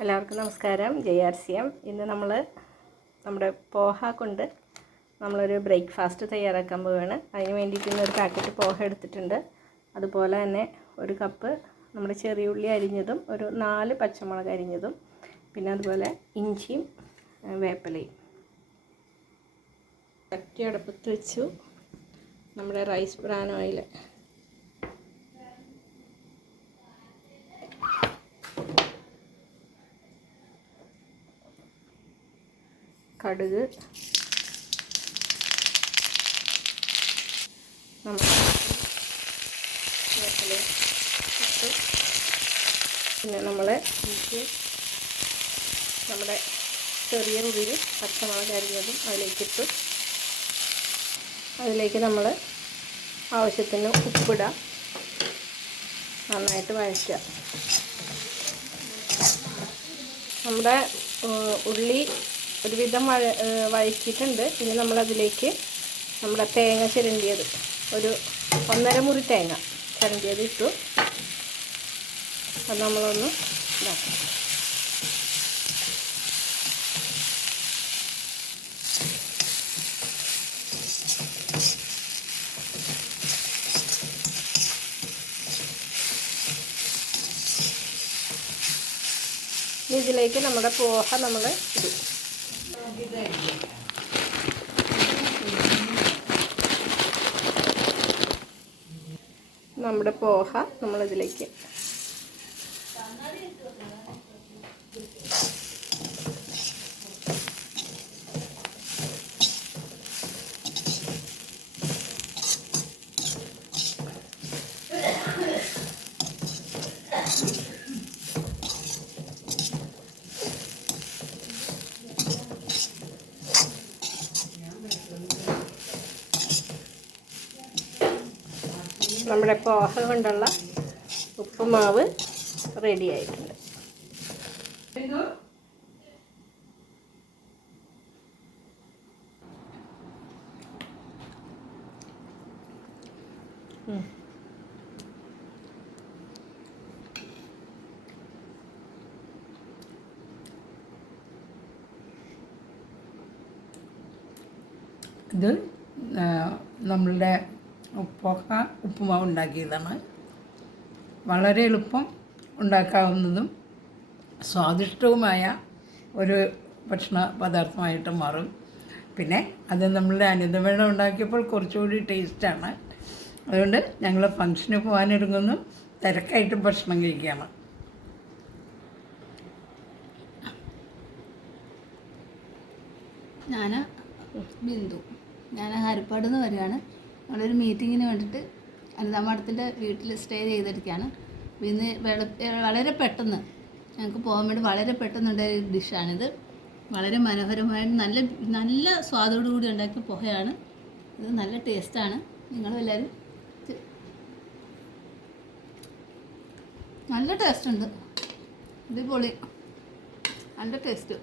എല്ലാവർക്കും നമസ്കാരം. JRCM. ഇന്ന് നമ്മുടെ പോഹ കൊണ്ട് നമ്മളൊരു ബ്രേക്ക്ഫാസ്റ്റ് തയ്യാറാക്കാൻ പോവുകയാണ്. അതിന് വേണ്ടിയിട്ട് ഇന്നൊരു പാക്കറ്റ് പോഹ എടുത്തിട്ടുണ്ട്. അതുപോലെ തന്നെ ഒരു കപ്പ് നമ്മുടെ ചെറിയ ഉള്ളി അരിഞ്ഞതും ഒരു 4 പച്ചമുളക് അരിഞ്ഞതും പിന്നെ അതുപോലെ ഇഞ്ചിയും വേപ്പിലയും. ചട്ടി അടുപ്പത്ത് വെച്ചു. നമ്മുടെ റൈസ് ബ്രാൻ ഓയിൽ കടുക്, പിന്നെ നമ്മുടെ ചെറിയ ഉള്ളി പച്ചമുളക് അരിഞ്ഞതും അതിലേക്കിട്ടു. അതിലേക്ക് നമ്മൾ ആവശ്യത്തിന് ഉപ്പിടാം. നന്നായിട്ട് വഴറ്റുക. നമ്മുടെ ഉള്ളി ഒരുവിധം വഴറ്റിയിട്ടുണ്ട്. ഇനി നമ്മളതിലേക്ക് നമ്മുടെ തേങ്ങ ചിരണ്ടിയത് ഒരു 1.5 മുറി തേങ്ങ ചിരണ്ടിയത് ഇട്ടു. അത് നമ്മളൊന്ന് ഇതാക്കാം. ഇതിലേക്ക് നമ്മുടെ പോഹ നമ്മൾ ഇടും. നമ്മുടെ പോഹ നമ്മളിതിലേക്ക് നമ്മുടെ പോഹ കൊണ്ടുള്ള ഉപ്പുമാവ് റെഡി ആയിട്ടുണ്ട്. ഇത് നമ്മളുടെ പോഹ ഉപ്പുമാവ് ഉണ്ടാക്കിയതാണ്. വളരെ എളുപ്പം ഉണ്ടാക്കാവുന്നതും സ്വാദിഷ്ടവുമായ ഒരു ഭക്ഷണ പദാർത്ഥമായിട്ട് മാറും. പിന്നെ അത് നമ്മളുടെ അനിതവേള ഉണ്ടാക്കിയപ്പോൾ കുറച്ചുകൂടി ടേസ്റ്റാണ്. അതുകൊണ്ട് ഞങ്ങൾ ഫംഗ്ഷന് പോകാനൊരുങ്ങുന്നു. തിരക്കായിട്ട് ഭക്ഷണം കഴിക്കുകയാണ്. ഞാൻ ബിന്ദു. ഞാൻ ഹരിപ്പാട് നിന്ന് വരികയാണ്. നമ്മളൊരു മീറ്റിങ്ങിന് വേണ്ടിയിട്ട് അനിതാ മാഡത്തിൻ്റെ വീട്ടിൽ സ്റ്റേ ചെയ്തിരിക്കുകയാണ്. ഇന്ന് വളരെ പെട്ടെന്ന് ഞങ്ങൾക്ക് പോകാൻ വേണ്ടി വളരെ പെട്ടെന്നുണ്ടായ ഒരു ഡിഷാണിത്. വളരെ മനോഹരമായിട്ട് നല്ല സ്വാദോടു കൂടി ഉണ്ടാക്കിയ പോഹയാണ് ഇത്. നല്ല ടേസ്റ്റാണ്. നിങ്ങളെല്ലാവരും നല്ല ടേസ്റ്റ് ഉണ്ട്. അടിപൊളി, നല്ല ടേസ്റ്റ്.